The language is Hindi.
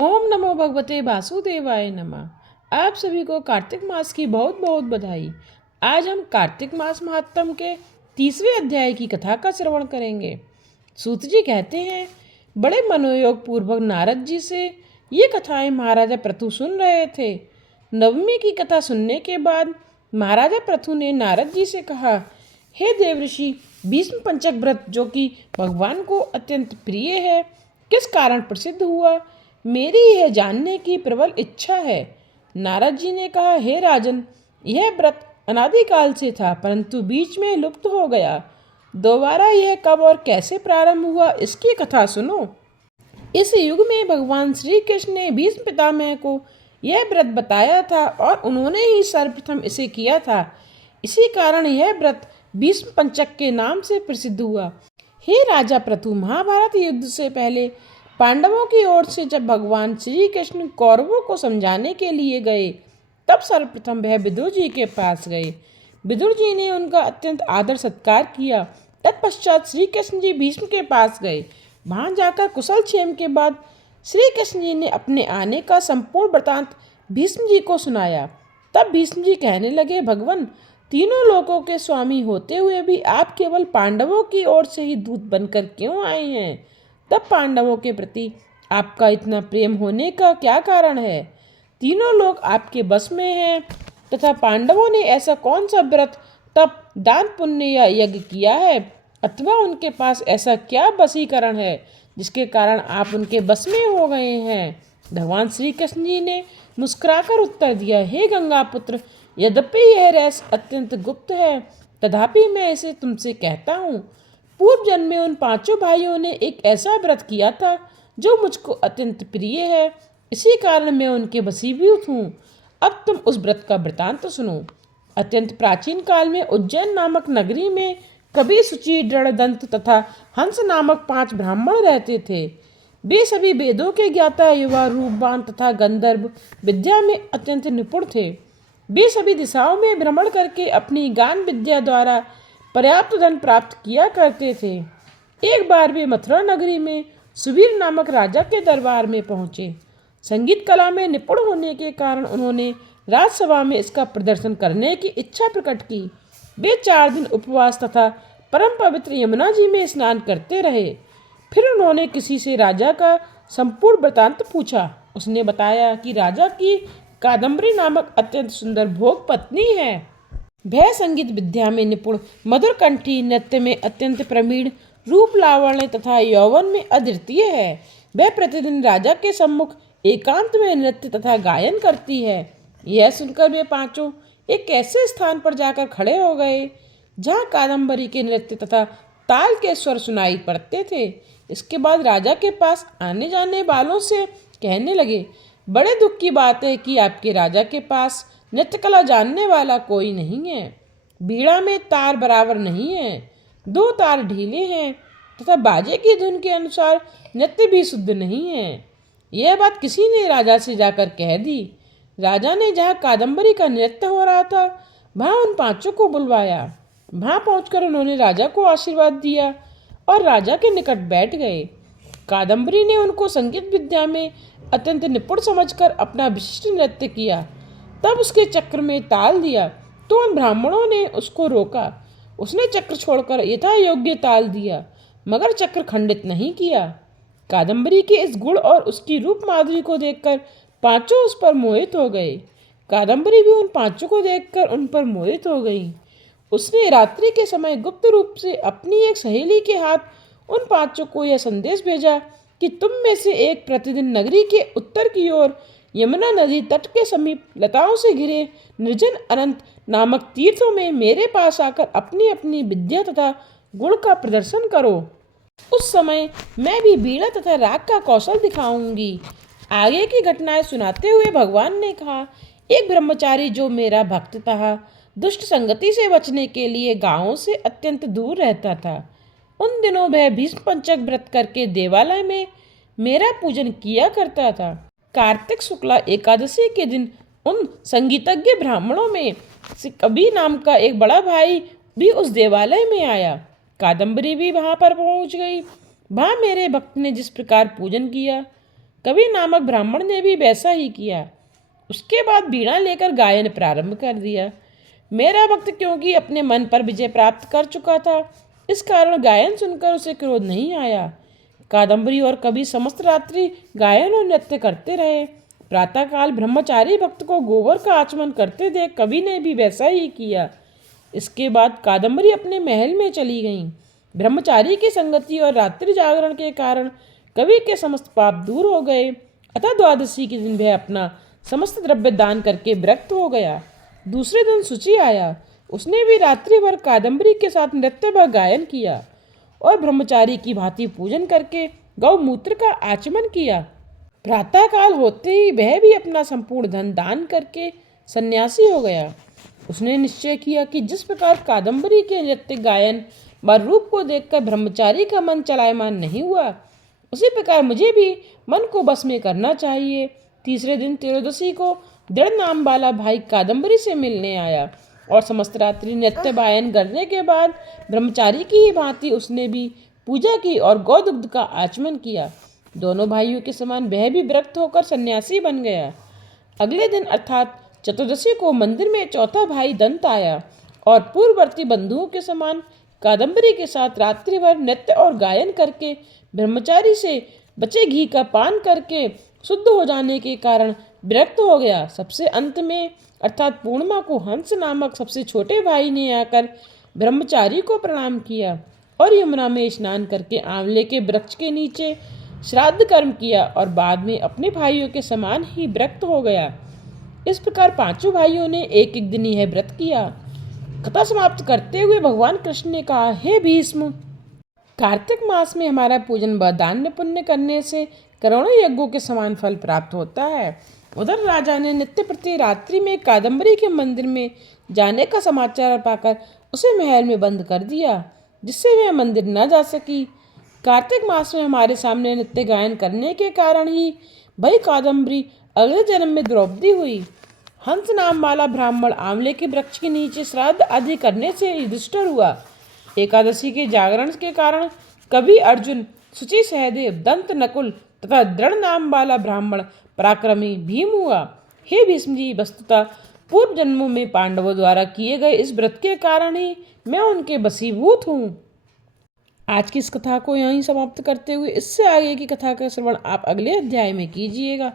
ओम नमो भगवते वासुदेवाय नमः। आप सभी को कार्तिक मास की बहुत बहुत बधाई। आज हम कार्तिक मास महात्म के 30वें अध्याय की कथा का श्रवण करेंगे। सूत जी कहते हैं, बड़े मनोयोग पूर्वक नारद जी से ये कथाएं महाराजा प्रथु सुन रहे थे। नवमी की कथा सुनने के बाद महाराजा प्रथु ने नारद जी से कहा, हे देवऋषि, भीष्म पंचक व्रत जो कि भगवान को अत्यंत प्रिय है, किस कारण प्रसिद्ध हुआ, मेरी यह जानने की प्रबल इच्छा है। नारद जी ने कहा, हे राजन, यह व्रत अनादिकाल से था, परंतु बीच में लुप्त हो गया। दोबारा यह कब और कैसे प्रारंभ हुआ, इसकी कथा सुनो। इस युग में भगवान श्री कृष्ण ने भीष्म पितामह को यह व्रत बताया था और उन्होंने ही सर्वप्रथम इसे किया था। इसी कारण यह व्रत भीष्म पंचक के नाम से प्रसिद्ध हुआ। हे राजा प्रथु, महाभारत युद्ध से पहले पांडवों की ओर से जब भगवान श्री कृष्ण कौरवों को समझाने के लिए गए, तब सर्वप्रथम वह विदुर जी के पास गए। विदुर जी ने उनका अत्यंत आदर सत्कार किया। तत्पश्चात श्री कृष्ण जी भीष्म के पास गए। वहां जाकर कुशल क्षेम के बाद श्री कृष्ण जी ने अपने आने का संपूर्ण वृतांत भीष्म जी को सुनाया। तब भीष्म जी कहने लगे, भगवान, तीनों लोकों के स्वामी होते हुए भी आप केवल पांडवों की ओर से ही दूत बनकर क्यों आए हैं? तब पांडवों के प्रति आपका इतना प्रेम होने का क्या कारण है? तीनों लोग आपके बस में हैं, तथा पांडवों ने ऐसा कौन सा व्रत, तप, दान, पुण्य या यज्ञ किया है, अथवा उनके पास ऐसा क्या वशीकरण है जिसके कारण आप उनके बस में हो गए हैं? भगवान श्री कृष्ण जी ने मुस्कुराकर उत्तर दिया, हे गंगा पुत्र, यद्यपि यह रहस्य अत्यंत गुप्त है, तथापि मैं इसे तुमसे कहता हूँ। पूर्व जन्म में उन पांचों भाइयों ने एक ऐसा व्रत किया था जो मुझको अत्यंत प्रिय है, इसी कारण मैं उनके वशीभूत हूँ। अब तुम उस व्रत का वृतांत सुनो। अत्यंत प्राचीन काल में उज्जैन नामक नगरी में कवि, सुचि, दृढ़दंत तथा हंस नामक 5 ब्राह्मण रहते थे। वे सभी वेदों के ज्ञाता, युवा, रूपवान तथा गंधर्व विद्या में अत्यंत निपुण थे। वे सभी दिशाओं में भ्रमण करके अपनी गान विद्या द्वारा पर्याप्त धन प्राप्त किया करते थे। एक बार वे मथुरा नगरी में सुबीर नामक राजा के दरबार में पहुंचे। संगीत कला में निपुण होने के कारण उन्होंने राजसभा में इसका प्रदर्शन करने की इच्छा प्रकट की। वे 4 दिन उपवास तथा परम पवित्र यमुना जी में स्नान करते रहे। फिर उन्होंने किसी से राजा का संपूर्ण वृतांत पूछा। उसने बताया कि राजा की कादम्बरी नामक अत्यंत सुंदर भोग पत्नी है। वह संगीत विद्या में निपुण, मधुर कंठी, नृत्य में अत्यंत प्रवीण, रूप, लावण्य तथा यौवन में अद्वितीय है। वह प्रतिदिन राजा के सम्मुख एकांत में नृत्य तथा गायन करती है। यह सुनकर वे पांचों एक ऐसे स्थान पर जाकर खड़े हो गए जहाँ कादम्बरी के नृत्य तथा ताल के स्वर सुनाई पड़ते थे। इसके बाद राजा के पास आने जाने वालों से कहने लगे, बड़े दुख की बात है कि आपके राजा के पास नृत्य कला जानने वाला कोई नहीं है। बीड़ा में तार बराबर नहीं है, 2 तार ढीले हैं तथा बाजे की धुन के अनुसार नृत्य भी शुद्ध नहीं है। यह बात किसी ने राजा से जाकर कह दी। राजा ने जहाँ कादम्बरी का नृत्य हो रहा था, वहाँ उन पांचों को बुलवाया। वहाँ पहुंचकर उन्होंने राजा को आशीर्वाद दिया और राजा के निकट बैठ गए। कादम्बरी ने उनको संगीत विद्या में अत्यंत निपुण समझकर अपना विशिष्ट नृत्य किया। तब उसके चक्र में ताल दिया तो उन ब्राह्मणों ने उसको रोका। उसने चक्र छोड़कर यथा योग्य ताल दिया, मगर चक्र खंडित नहीं किया। कादम्बरी के इस गुण और उसकी रूप माधुरी को देखकर पांचों उस पर मोहित हो गए। कादम्बरी भी उन पांचों को देखकर उन पर मोहित हो गई। उसने रात्रि के समय गुप्त रूप से अपनी एक सहेली के हाथ उन पांचों को यह संदेश भेजा कि तुम में से एक प्रतिदिन नगरी के उत्तर की ओर यमुना नदी तट के समीप लताओं से घिरे निर्जन अनंत नामक तीर्थों में मेरे पास आकर अपनी अपनी विद्या तथा गुण का प्रदर्शन करो। उस समय मैं भी बीड़ा तथा राग का कौशल दिखाऊंगी। आगे की घटनाएं सुनाते हुए भगवान ने कहा, एक ब्रह्मचारी जो मेरा भक्त था, दुष्ट संगति से बचने के लिए गांवों से अत्यंत दूर रहता था। उन दिनों वह भीष्म पंचक व्रत करके देवालय में मेरा पूजन किया करता था। कार्तिक शुक्ला एकादशी के दिन उन संगीतज्ञ ब्राह्मणों में से कवि नाम का एक बड़ा भाई भी उस देवालय में आया। कादम्बरी भी वहां पर पहुंच गई। वहां मेरे भक्त ने जिस प्रकार पूजन किया, कवि नामक ब्राह्मण ने भी वैसा ही किया। उसके बाद बीड़ा लेकर गायन प्रारंभ कर दिया। मेरा भक्त क्योंकि अपने मन पर विजय प्राप्त कर चुका था, इस कारण गायन सुनकर उसे क्रोध नहीं आया। कादम्बरी और कवि समस्त रात्रि गायन और नृत्य करते रहे। प्रातःकाल ब्रह्मचारी भक्त को गोबर का आचमन करते देख कवि ने भी वैसा ही किया। इसके बाद कादम्बरी अपने महल में चली गईं। ब्रह्मचारी की संगति और रात्रि जागरण के कारण कवि के समस्त पाप दूर हो गए। अतः द्वादशी के दिन वह अपना समस्त द्रव्य दान करके विरक्त हो गया। दूसरे दिन शुचि आया। उसने भी रात्रि भर कादम्बरी के साथ नृत्य व गायन किया और ब्रह्मचारी की भांति पूजन करके गौमूत्र का आचमन किया। प्रातःकाल होते ही वह भी अपना संपूर्ण धन दान करके सन्यासी हो गया। उसने निश्चय किया कि जिस प्रकार कादम्बरी के नृत्य गायन व रूप को देखकर ब्रह्मचारी का मन चलायमान नहीं हुआ, उसी प्रकार मुझे भी मन को बस में करना चाहिए। तीसरे दिन त्रयोदशी को दृढ़ नाम वाला भाई कादम्बरी से मिलने आया और समस्त रात्रि नृत्य गायन करने के बाद ब्रह्मचारी की ही भांति उसने भी पूजा की और गौदुग्ध का आचमन किया। दोनों भाइयों के समान वह भी विरक्त होकर सन्यासी बन गया। अगले दिन अर्थात चतुर्दशी को मंदिर में चौथा भाई दंत आया और पूर्ववर्ती बंधुओं के समान कादम्बरी के साथ रात्रि भर नृत्य और गायन करके ब्रह्मचारी से बचे घी का पान करके शुद्ध हो जाने के कारण विरक्त हो गया। सबसे अंत में अर्थात पूर्णिमा को हंस नामक सबसे छोटे भाई ने आकर ब्रह्मचारी को प्रणाम किया और यमुना में स्नान करके आंवले के वृक्ष के नीचे श्राद्ध कर्म किया और बाद में अपने भाइयों के समान ही विरक्त हो गया। इस प्रकार पांचों भाइयों ने एक एक दिन यह व्रत किया। कथा समाप्त करते हुए भगवान कृष्ण ने कहा, हे भीष्म, कार्तिक मास में हमारा पूजन व दान पुण्य करने से करोड़ों यज्ञों के समान फल प्राप्त होता है। उधर राजा ने नित्य प्रति रात्रि में कादम्बरी के मंदिर में जाने का समाचार पाकर उसे महल में बंद कर दिया, जिससे वह मंदिर न जा सकी। कार्तिक मास में हमारे सामने नित्य गायन करने के कारण ही भाई कादम्बरी अगले जन्म में द्रौपदी हुई। हंस नाम वाला ब्राह्मण आंवले के वृक्ष के नीचे श्राद्ध आदि करने से युधिष्ठिर हुआ। एकादशी के जागरण के कारण कवि अर्जुन, शुचि सहदेव, दंत नकुल तथा दृढ़ नाम वाला ब्राह्मण पराक्रमी भीम हुआ। हे भीष्म जी, वस्तुतः पूर्व जन्मों में पांडवों द्वारा किए गए इस व्रत के कारण ही मैं उनके वशीभूत हूँ। आज की इस कथा को यहीं समाप्त करते हुए इससे आगे की कथा का श्रवण आप अगले अध्याय में कीजिएगा।